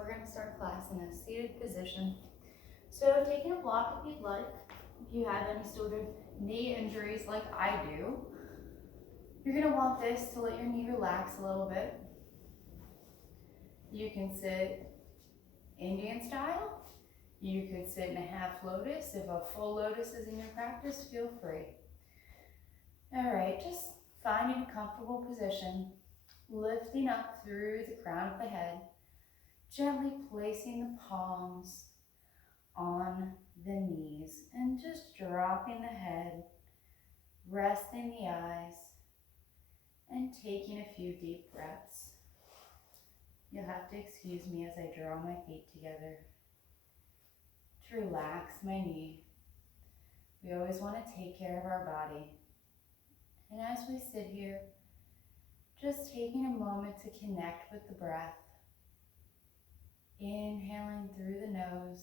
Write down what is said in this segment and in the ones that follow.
we're going to start class in a seated position. So taking a block if you'd like. If you have any sort of knee injuries like I do, you're going to want this to let your knee relax a little bit. You can sit Indian style. You could sit in a half lotus. If a full lotus is in your practice, feel free. All right, just finding a comfortable position, lifting up through the crown of the head, gently placing the palms on the knees and just dropping the head, resting the eyes, and taking a few deep breaths. You'll have to excuse me as I draw my feet together to relax my knee. We always want to take care of our body. And as we sit here, just taking a moment to connect with the breath. Inhaling through the nose,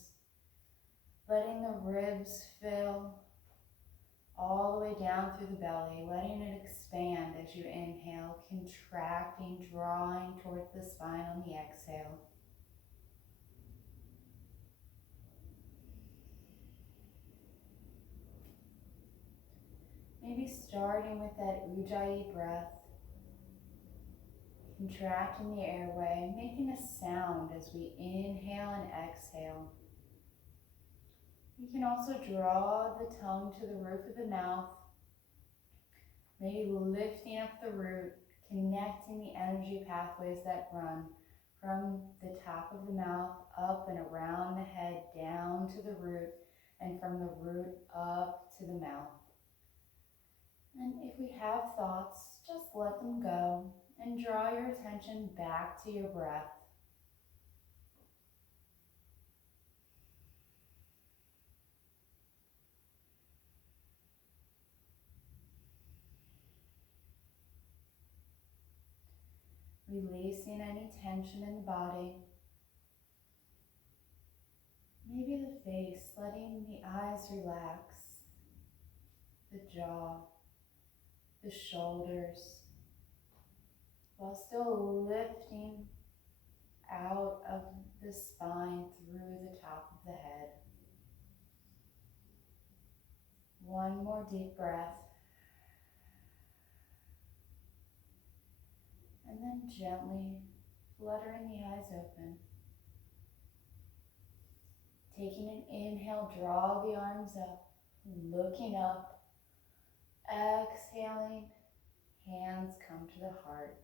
letting the ribs fill all the way down through the belly, letting it expand as you inhale, contracting, drawing towards the spine on the exhale. Maybe starting with that Ujjayi breath, contracting the airway, making a sound as we inhale and exhale. You can also draw the tongue to the roof of the mouth, maybe lifting up the root, connecting the energy pathways that run from the top of the mouth up and around the head, down to the root, and from the root up to the mouth. And if we have thoughts, just let them go and draw your attention back to your breath. Releasing any tension in the body. Maybe the face, letting the eyes relax, the jaw, the shoulders, while still lifting out of the spine through the top of the head. One more deep breath. And then gently fluttering the eyes open. Taking an inhale, draw the arms up, looking up. Exhaling, hands come to the heart.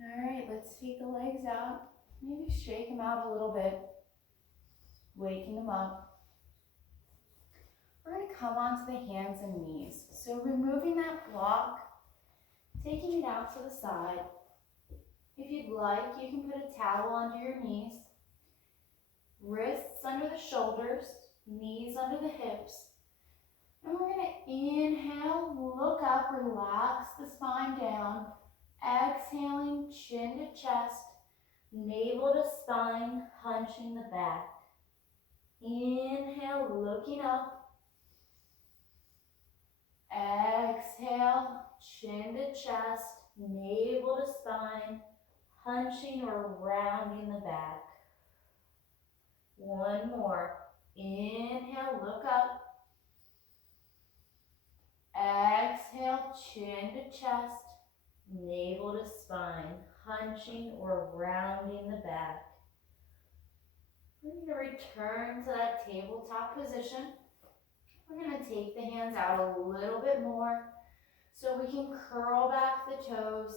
All right, let's take the legs out. Maybe shake them out a little bit, waking them up. We're going to come onto the hands and knees. So removing that block, taking it out to the side. If you'd like, you can put a towel under your knees, wrists under the shoulders, knees under the hips. And we're going to inhale, look up, relax the spine down. Exhaling, chin to chest, navel to spine, hunching the back. Inhale, looking up. Exhale, chin to chest, navel to spine, hunching or rounding the back. One more. Inhale, look up. Exhale, chin to chest, navel to spine, hunching or rounding the back. We're going to return to that tabletop position. We're going to take the hands out a little bit more so we can curl back the toes,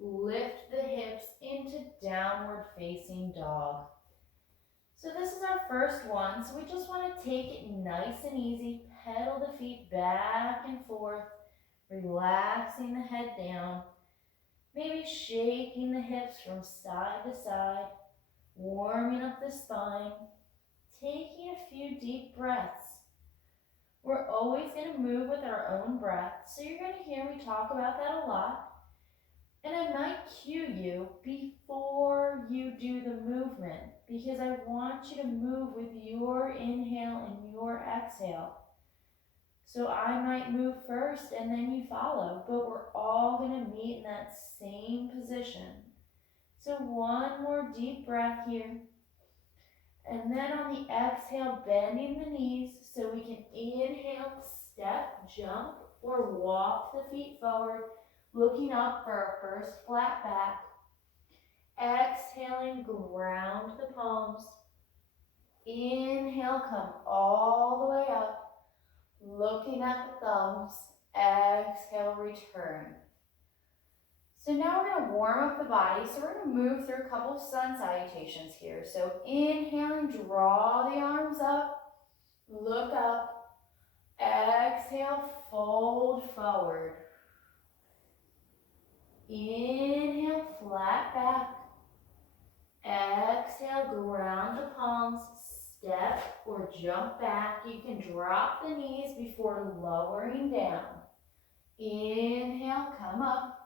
lift the hips into downward facing dog. So this is our first one, so we just want to take it nice and easy, pedal the feet back and forth, relaxing the head down, maybe shaking the hips from side to side, warming up the spine, taking a few deep breaths. We're always going to move with our own breath, so you're going to hear me talk about that a lot. And I might cue you before you do the movement because I want you to move with your inhale and your exhale. So I might move first and then you follow, but we're all gonna meet in that same position. So one more deep breath here. And then on the exhale, bending the knees so we can inhale, step, jump, or walk the feet forward, looking up for our first flat back. Exhaling, ground the palms. Inhale, come all the way up, looking at the thumbs. Exhale, return. So now we're going to warm up the body. So we're going to move through a couple of sun salutations here. So inhaling, draw the arms up, look up. Exhale, fold forward. Inhale, flat back. Exhale, ground the palms, step or jump back. You can drop the knees before lowering down. Inhale, come up.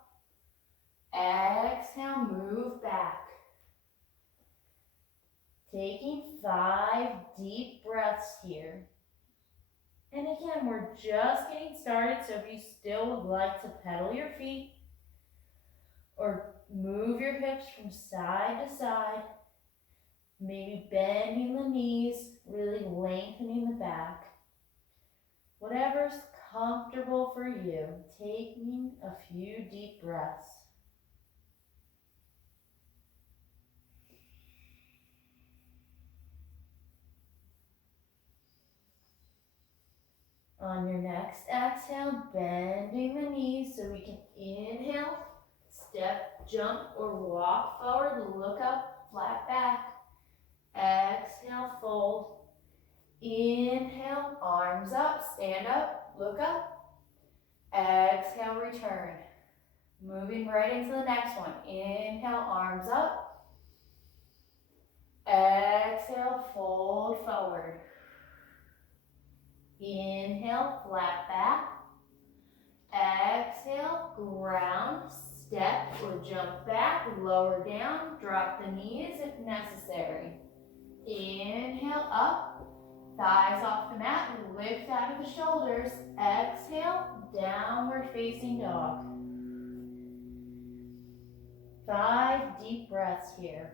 Exhale, move back. Taking 5 deep breaths here. And again, we're just getting started, so if you still would like to pedal your feet or move your hips from side to side, maybe bending the knees, really lengthening the back. Whatever's comfortable for you, taking a few deep breaths. On your next exhale, bending the knees so we can inhale, step, jump, or walk forward, look up, flat back. Exhale, fold. Inhale, arms up, stand up, look up. Exhale, return. Moving right into the next one. Inhale, arms up. Exhale, fold forward. Inhale, flat back. Exhale, ground, step or jump back, lower down, drop the knees if necessary. Inhale, up, thighs off the mat, lift out of the shoulders. Exhale, downward facing dog. 5 deep breaths here.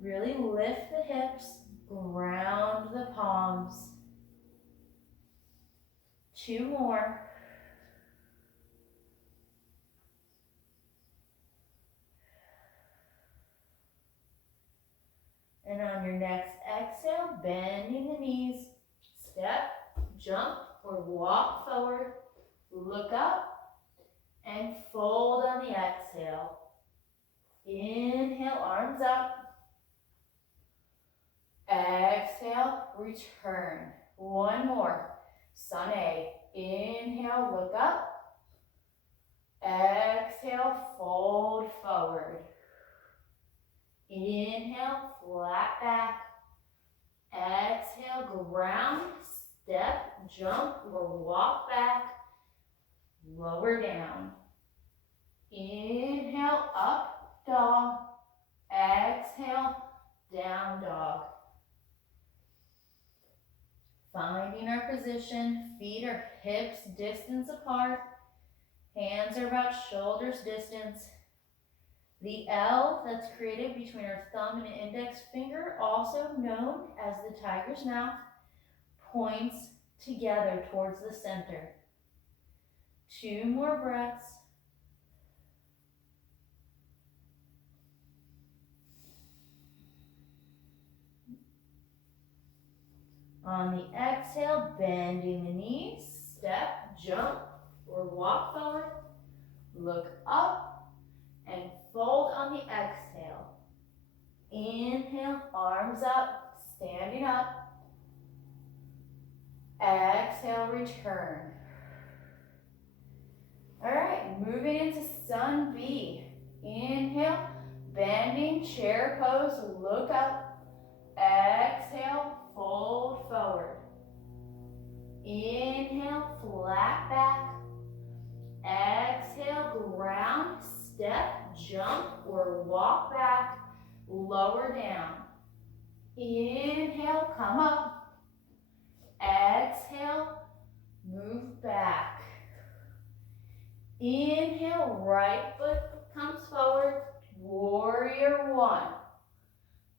Really lift the hips, ground the palms. 2 more. And on your next exhale, bending the knees, step, jump, or walk forward, look up, and fold on the exhale. Inhale, arms up. Exhale, return. 1 more. Sun A. Inhale, look up. Exhale, fold forward. Inhale, flat back. Exhale, ground, step, jump, or walk back. Lower down. Inhale, up, dog. Exhale, down dog. Finding our position, feet are hips distance apart. Hands are about shoulders distance. The L that's created between our thumb and index finger, also known as the tiger's mouth, points together towards the center. 2 more breaths. On the exhale, bending the knees, step, jump, or walk forward. Look up and fold on the exhale. Inhale, arms up, standing up. Exhale, return. All right, moving into Sun B. Inhale, bending, chair pose, look up. Exhale, fold forward. Inhale, flat back. Exhale, ground, step, jump, or walk back, lower down. Inhale, come up. Exhale, move back. Inhale, right foot comes forward, warrior one.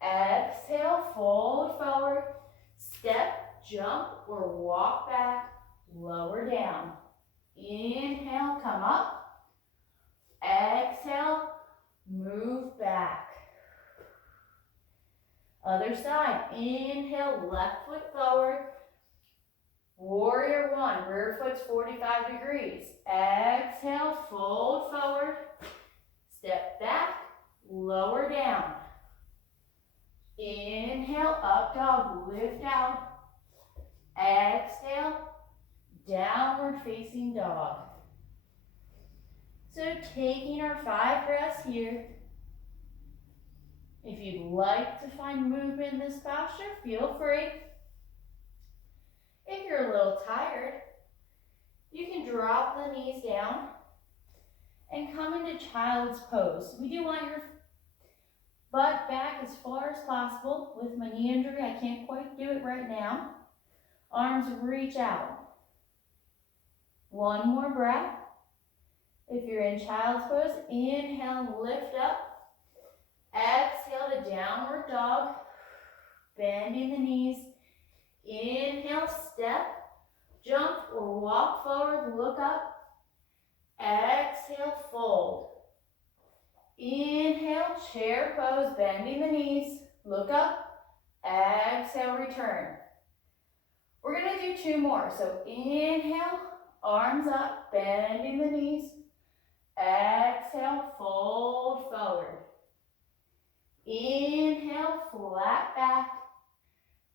Exhale, fold forward, step, jump, or walk back, lower down. Inhale, come up. Exhale, move back. Other side, inhale, left foot forward, warrior one, rear foot's 45 degrees. Exhale, fold forward, step back, lower down. Inhale, up dog, lift out. Exhale, downward facing dog. So taking our 5 breaths here. If you'd like to find movement in this posture, feel free. If you're a little tired, you can drop the knees down and come into child's pose. We do want your butt back as far as possible. With my knee injury, I can't quite do it right now. Arms reach out. One more breath. If you're in child's pose, inhale, lift up. Exhale to downward dog. Bending the knees. Inhale, step, jump, or walk forward, look up. Exhale, fold. Inhale, chair pose, bending the knees, look up. Exhale, return. We're going to do 2 more. So inhale, arms up, bending the knees. Exhale, fold forward. Inhale, flat back.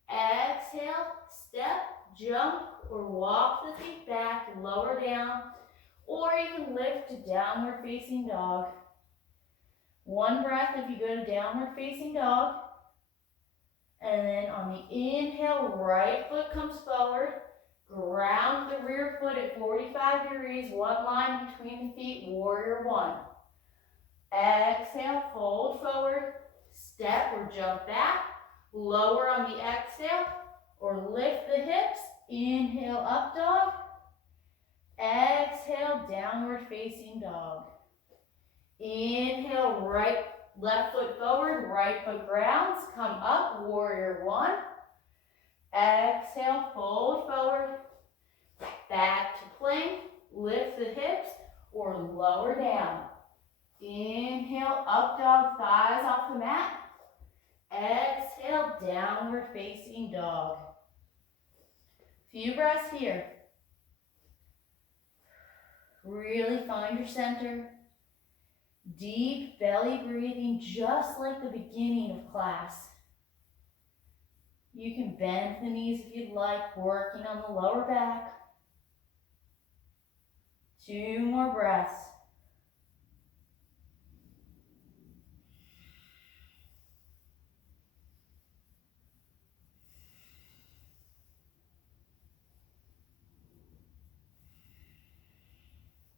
Exhale, step, jump, or walk the feet back, lower down, or you can lift to downward facing dog. One breath if you go to downward facing dog. And then on the inhale, right foot comes forward. Ground the rear foot at 45 degrees, one line between the feet, warrior one. Exhale, fold forward, step or jump back, lower on the exhale, or lift the hips. Inhale, up dog. Exhale, downward facing dog. Inhale, left foot forward, right foot grounds, come up, warrior one. Exhale, fold forward, back to plank, lift the hips, or lower down. Inhale, up dog, thighs off the mat. Exhale, downward facing dog. Few breaths here. Really find your center. Deep belly breathing, just like the beginning of class. You can bend the knees if you'd like, working on the lower back. 2 more breaths.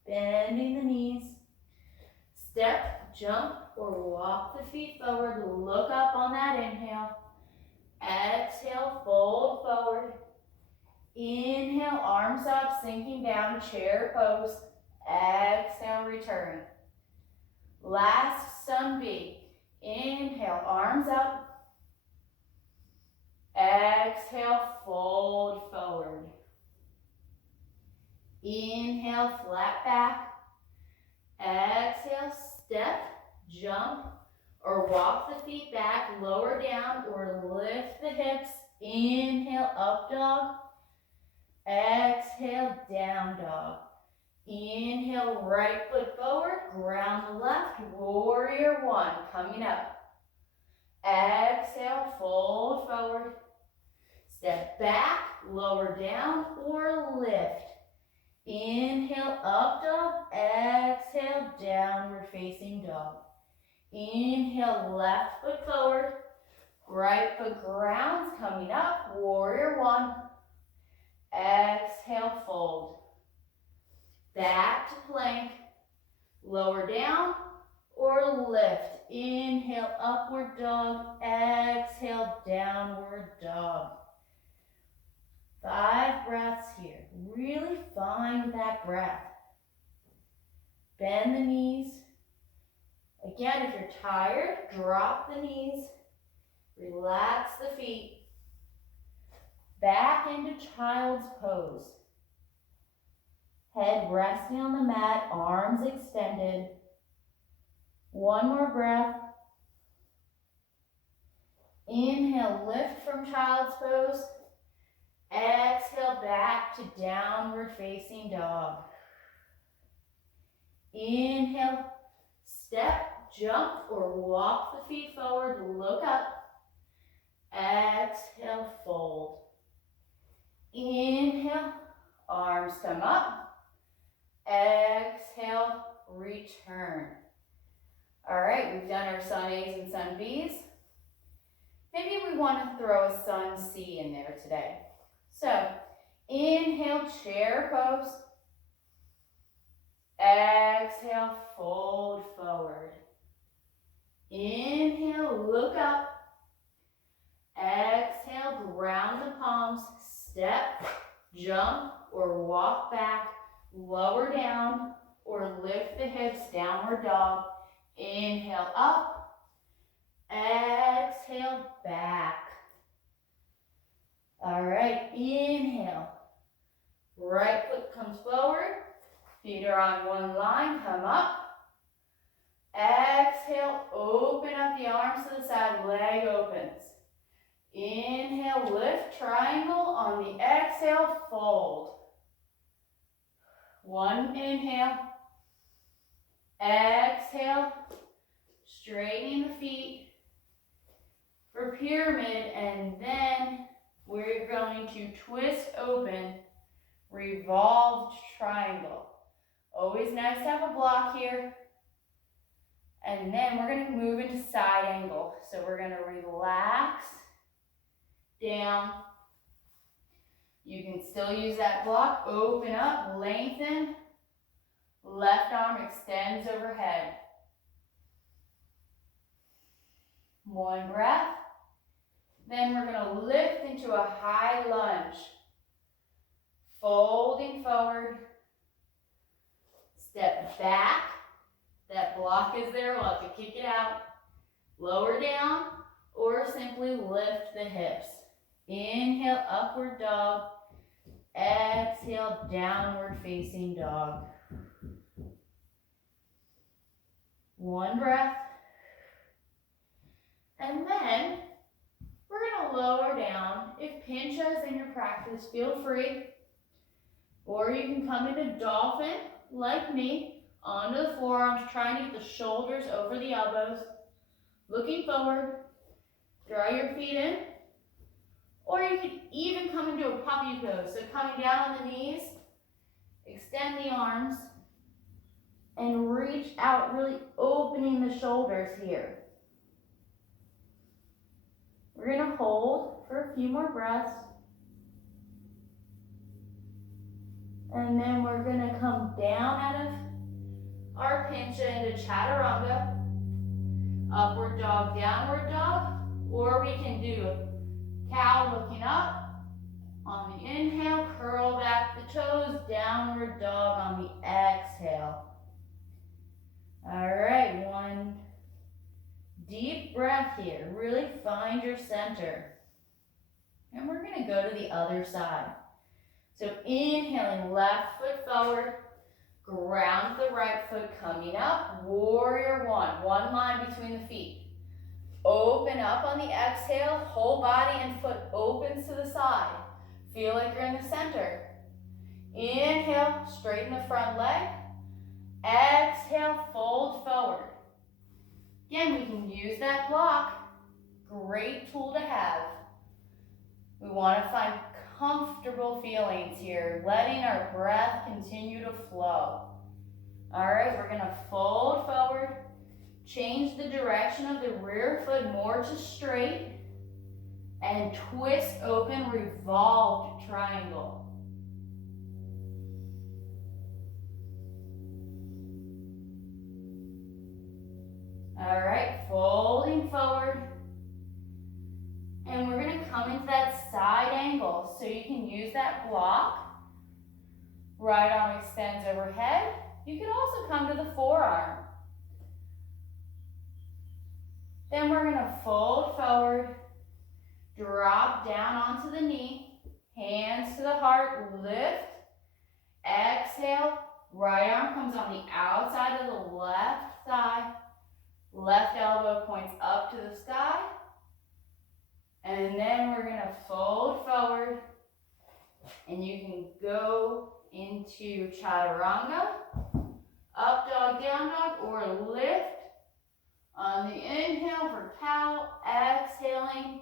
Bending the knees. Step, jump, or walk the feet forward. Look up on that inhale. Exhale, fold forward. Inhale, arms up, sinking down, chair pose. Exhale, return. Last sun B. Inhale, arms up. Exhale, fold forward. Inhale, flat back. Exhale, step, jump, or walk the feet back, lower down, or lift the hips. Inhale, up dog. Exhale, down dog. Inhale, right foot forward, ground the left, warrior one, coming up. Exhale, fold forward. Step back, lower down, or lift. Inhale, up dog. Exhale, downward facing dog. Inhale, left foot forward. Right foot grounds, coming up, warrior one. Exhale, fold. Back to plank. Lower down or lift. Inhale, upward dog. Exhale, downward dog. 5 breaths here. Really find that breath. Bend the knees. Again, if you're tired, drop the knees. Relax the feet. Back into child's pose. Head resting on the mat, arms extended. One more breath. Inhale, lift from child's pose. Exhale, back to downward facing dog. Inhale, step, jump, or walk the feet forward, look up. Exhale, fold. Inhale, arms come up. Exhale, return. All right, we've done our sun A's and sun B's. Maybe we want to throw a sun C in there today. So, inhale, chair pose. Exhale, fold forward. Inhale, look up. Exhale, ground the palms. Step, jump, or walk back. Lower down, or lift the hips, downward dog. Inhale, up. Exhale, back. All right, inhale. Right foot comes forward. Feet are on one line, come up. Exhale, open up the arms to the side, leg opens. Inhale, lift, triangle. On the exhale, fold. One inhale. Exhale, straightening the feet for pyramid, and then we're going to twist open, revolved triangle. Always nice to have a block here. And then we're going to move into side angle. So we're going to relax down. You can still use that block. Open up, lengthen. Left arm extends overhead. One breath. Then we're going to lift into a high lunge. Folding forward. Step back. That block is there. We'll have to kick it out. Lower down or simply lift the hips. Inhale, upward dog. Exhale, downward facing dog. One breath. And then we're going to lower down. If pincha is in your practice, feel free. Or you can come into dolphin, like me, onto the forearms, trying to get the shoulders over the elbows. Looking forward. Draw your feet in. Or you can even come into a puppy pose. So coming down on the knees, extend the arms, and reach out, really opening the shoulders here. We're going to hold for a few more breaths. And then we're going to come down out of our pincha into chaturanga. Upward dog, downward dog. Or we can do a cow looking up. On the inhale, curl back the toes. Downward dog on the exhale. All right, one deep breath here. Really find your center. And we're going to go to the other side. So inhaling, left foot forward, ground the right foot coming up, warrior one line between the feet. Open up on the exhale, whole body and foot opens to the side. Feel like you're in the center. Inhale, straighten the front leg. Exhale, fold forward. Again, we can use that block. Great tool to have. We want to find comfortable feelings here, letting our breath continue to flow. All right, we're going to fold forward, change the direction of the rear foot more to straight, and twist open, revolved triangle. All right, folding forward. And we're going to come into that side angle. So you can use that block. Right arm extends overhead. You can also come to the forearm. Then we're going to fold forward, drop down onto the knee, hands to the heart, lift, exhale, right arm comes on the outside of the left thigh, left elbow points up to the sky, and then we're going to fold forward, and you can go into chaturanga, up dog, down dog, or lift. On the inhale for cow, exhaling,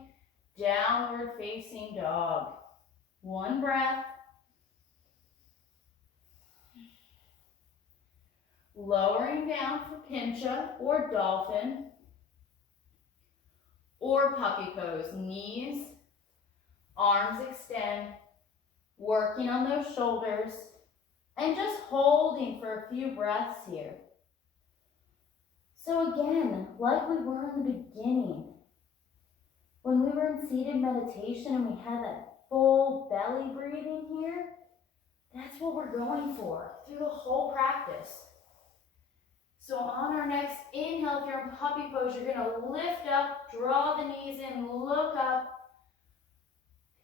downward facing dog. One breath. Lowering down for pincha or dolphin or puppy pose. Knees, arms extend, working on those shoulders, and just holding for a few breaths here. So again, like we were in the beginning, when we were in seated meditation and we had that full belly breathing here, that's what we're going for through the whole practice. So on our next inhale, if you're in puppy pose, you're going to lift up, draw the knees in, look up.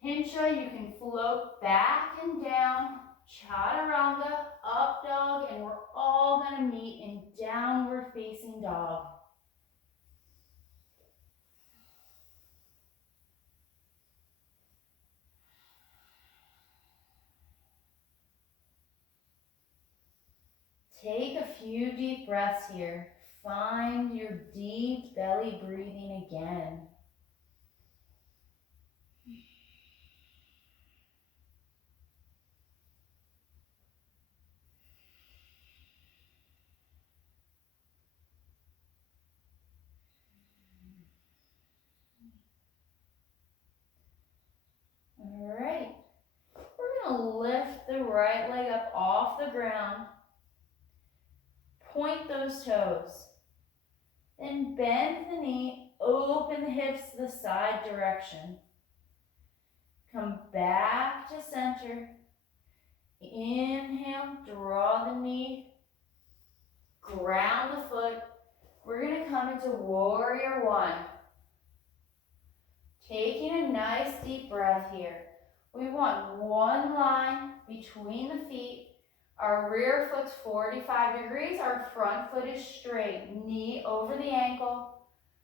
Pincha, you can float back and down. Chaturanga, up dog, and we're all going to meet in downward facing dog. Take a few deep breaths here. Find your deep belly breathing again. All right. We're going to lift the right leg up off the ground. Point those toes. Then bend the knee, open the hips to the side direction. Come back to center. Inhale, draw the knee, ground the foot. We're going to come into warrior one. Taking a nice deep breath here. We want one line between the feet. Our rear foot's 45 degrees. Our front foot is straight. Knee over the ankle.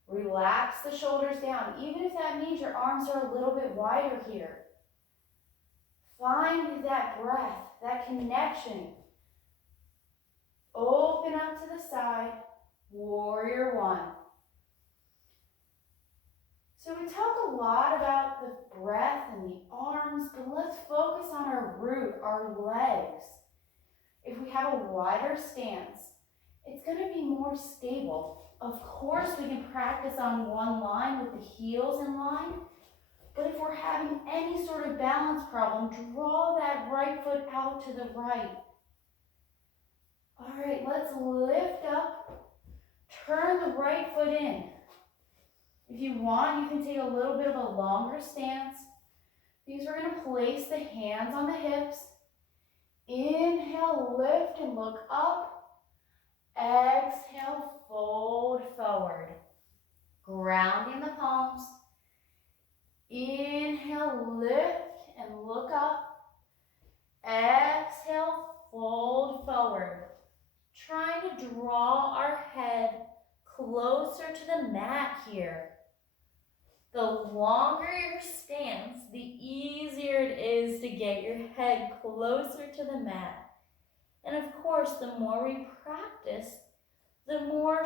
Relax the shoulders down, even if that means your arms are a little bit wider here. Find that breath, that connection. Open up to the side, warrior one. So we talk a lot about the breath and the arms, but let's focus on our root, our legs. If we have a wider stance, it's going to be more stable. Of course, we can practice on one line with the heels in line, but if we're having any sort of balance problem, draw that right foot out to the right. All right, let's lift up, turn the right foot in. If you want, you can take a little bit of a longer stance. These we're going to place the hands on the hips. Inhale, lift and look up. Exhale, fold forward. Grounding the palms. Inhale, lift and look up. Exhale, fold forward. Trying to draw our head closer to the mat here. The longer your stance, the easier it is to get your head closer to the mat. And of course, the more we practice, the more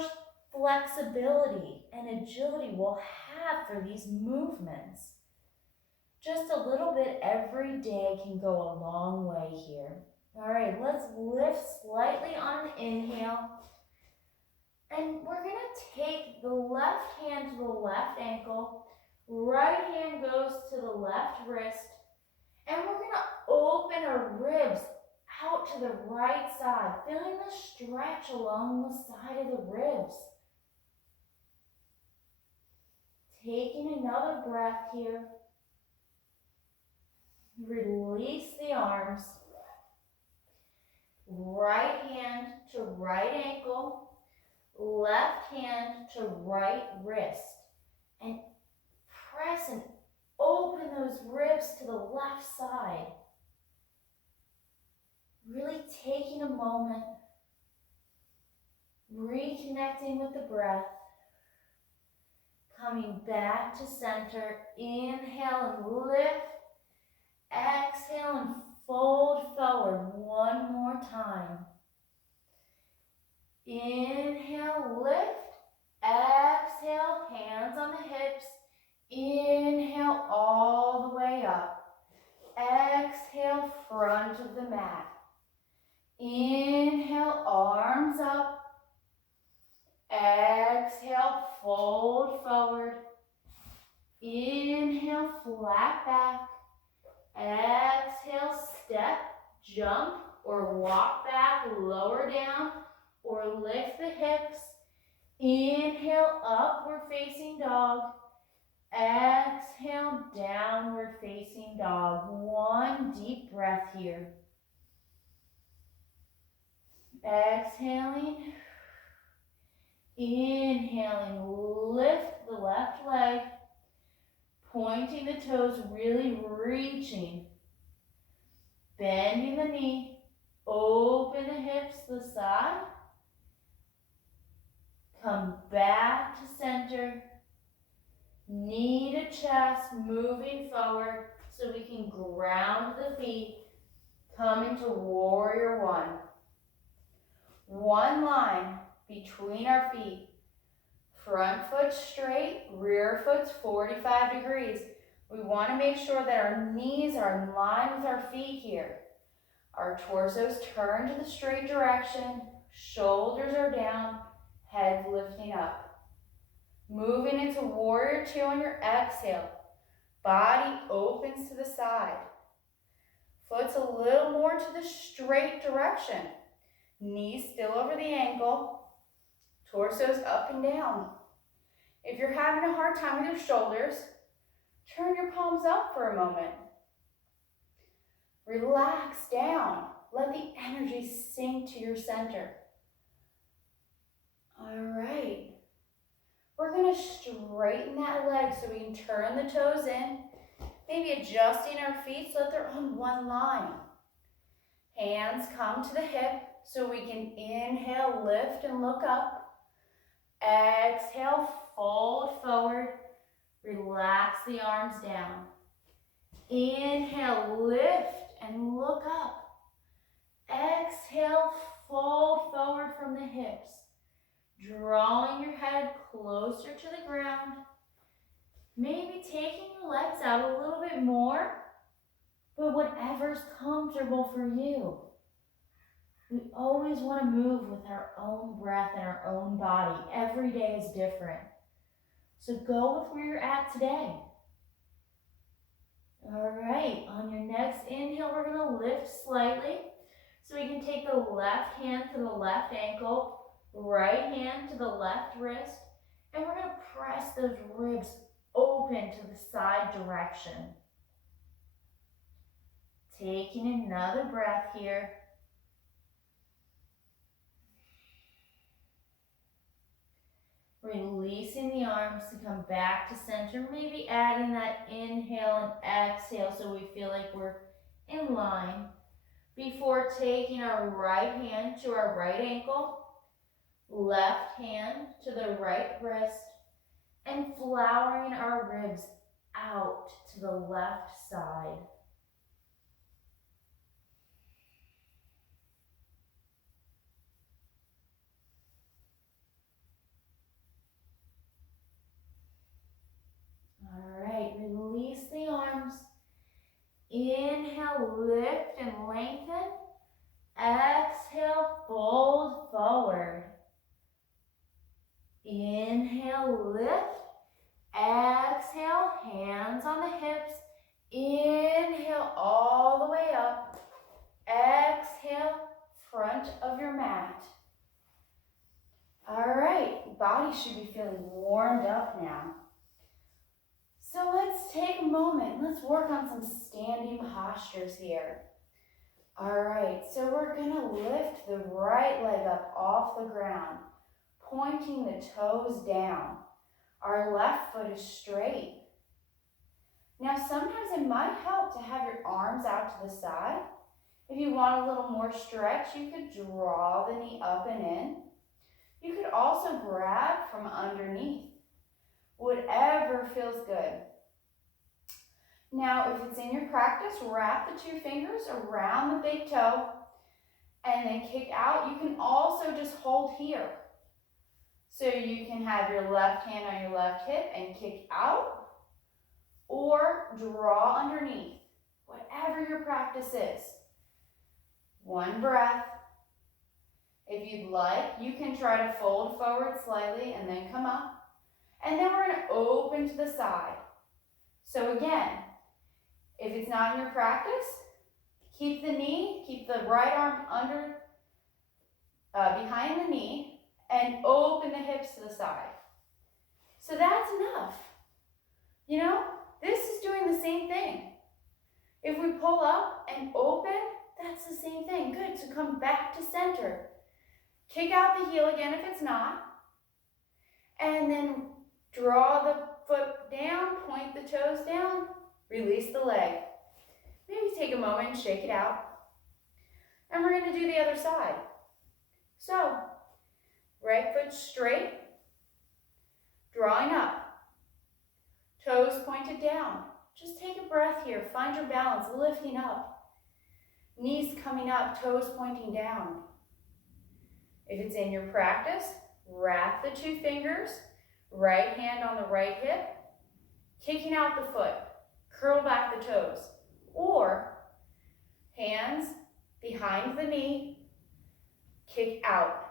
flexibility and agility we'll have for these movements. Just a little bit every day can go a long way here. All right, let's lift slightly on an inhale. And we're going to take the left hand to the left ankle. Right hand goes to the left wrist. And we're going to open our ribs out to the right side, feeling the stretch along the side of the ribs. Taking another breath here. Release the arms. Right hand to right ankle. Left hand to right wrist. And press and open those ribs to the left side. Really taking a moment, reconnecting with the breath, coming back to center. Inhale and lift. Exhale and fold forward one more time. Inhale, lift. Exhale, hands on the hips. Inhale all the way up. Exhale, front of the mat. Inhale, arms up. Exhale, fold forward. Inhale, flat back. Exhale, step, jump, or walk back, lower down, or lift the hips. Inhale, upward facing dog. Exhale, downward facing dog. One deep breath here. Exhaling. Inhaling, lift the left leg. Pointing the toes, really reaching. Bending the knee. Open the hips to the side. Come back to center. Knee to chest, moving forward so we can ground the feet. Come into warrior one. One line between our feet. Front foot straight, rear foot's 45 degrees. We want to make sure that our knees are in line with our feet here. Our torso's turned to the straight direction. Shoulders are down, head lifting up. Moving into warrior two on your exhale. Body opens to the side. Foot's a little more to the straight direction. Knees still over the ankle. Torso's up and down. If you're having a hard time with your shoulders, turn your palms up for a moment. Relax down. Let the energy sink to your center. All right. We're going to straighten that leg so we can turn the toes in, maybe adjusting our feet so that they're on one line. Hands come to the hip so we can inhale, lift, and look up. Exhale, fold forward. Relax the arms down. Inhale, lift, and look up. Exhale, fold forward from the hips. Drawing your head closer to the ground. Maybe taking your legs out a little bit more, but whatever's comfortable for you. We always want to move with our own breath and our own body. Every day is different. So go with where you're at today. All right, on your next inhale, we're going to lift slightly. So we can take the left hand to the left ankle, right hand to the left wrist, and we're going to press those ribs open to the side direction. Taking another breath here. Releasing the arms to come back to center, maybe adding that inhale and exhale so we feel like we're in line. Before taking our right hand to our right ankle, left hand to the right wrist, and flowering our ribs out to the left side. All right, release the arms. Inhale, lift and lengthen. Exhale, fold forward. Inhale, lift. Exhale, hands on the hips. Inhale all the way up. Exhale, front of your mat. All right, body should be feeling warmed up now. So let's take a moment. Let's work on some standing postures here. All right, so we're gonna lift the right leg up off the ground, pointing the toes down. Our left foot is straight. Now sometimes it might help to have your arms out to the side. If you want a little more stretch, you could draw the knee up and in. You could also grab from underneath. Whatever feels good. Now, if it's in your practice, wrap the two fingers around the big toe and then kick out. You can also just hold here. So you can have your left hand on your left hip and kick out, or draw underneath, whatever your practice is. One breath. If you'd like, you can try to fold forward slightly and then come up. And then we're going to open to the side. So again, if it's not in your practice, keep the knee, keep the right arm under, behind the knee, and open the hips to the side. So that's enough. You know, this is doing the same thing. If we pull up and open, that's the same thing. Good, so come back to center. Kick out the heel again if it's not. And then draw the foot down, point the toes down, release the leg. Maybe take a moment and shake it out. And we're going to do the other side. So, right foot straight, drawing up, toes pointed down. Just take a breath here, find your balance, lifting up. Knees coming up, toes pointing down. If it's in your practice, wrap the two fingers, right hand on the right hip, kicking out the foot, curl back the toes, or hands behind the knee, kick out.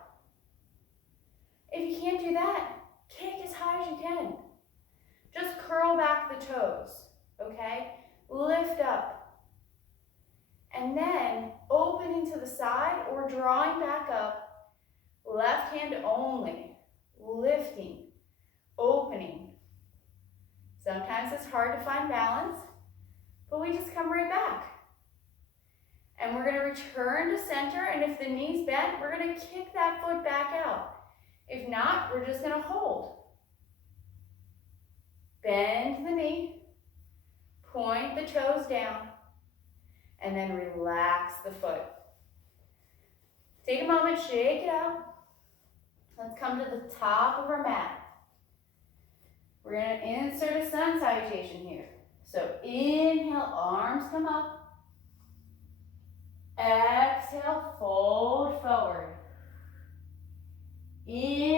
If you can't do that, kick as high as you can. Just curl back the toes, okay? Lift up. And then opening to the side or drawing back up, left hand only, lifting, opening. Sometimes it's hard to find balance, but we just come right back. And we're going to return to center, and if the knee's bent, we're going to kick that foot back out. If not, we're just going to hold. Bend the knee, point the toes down, and then relax the foot. Take a moment, shake it out. Let's come to the top of our mat. We're going to insert a sun salutation here. So inhale, arms come up. Exhale, fold forward. Inhale.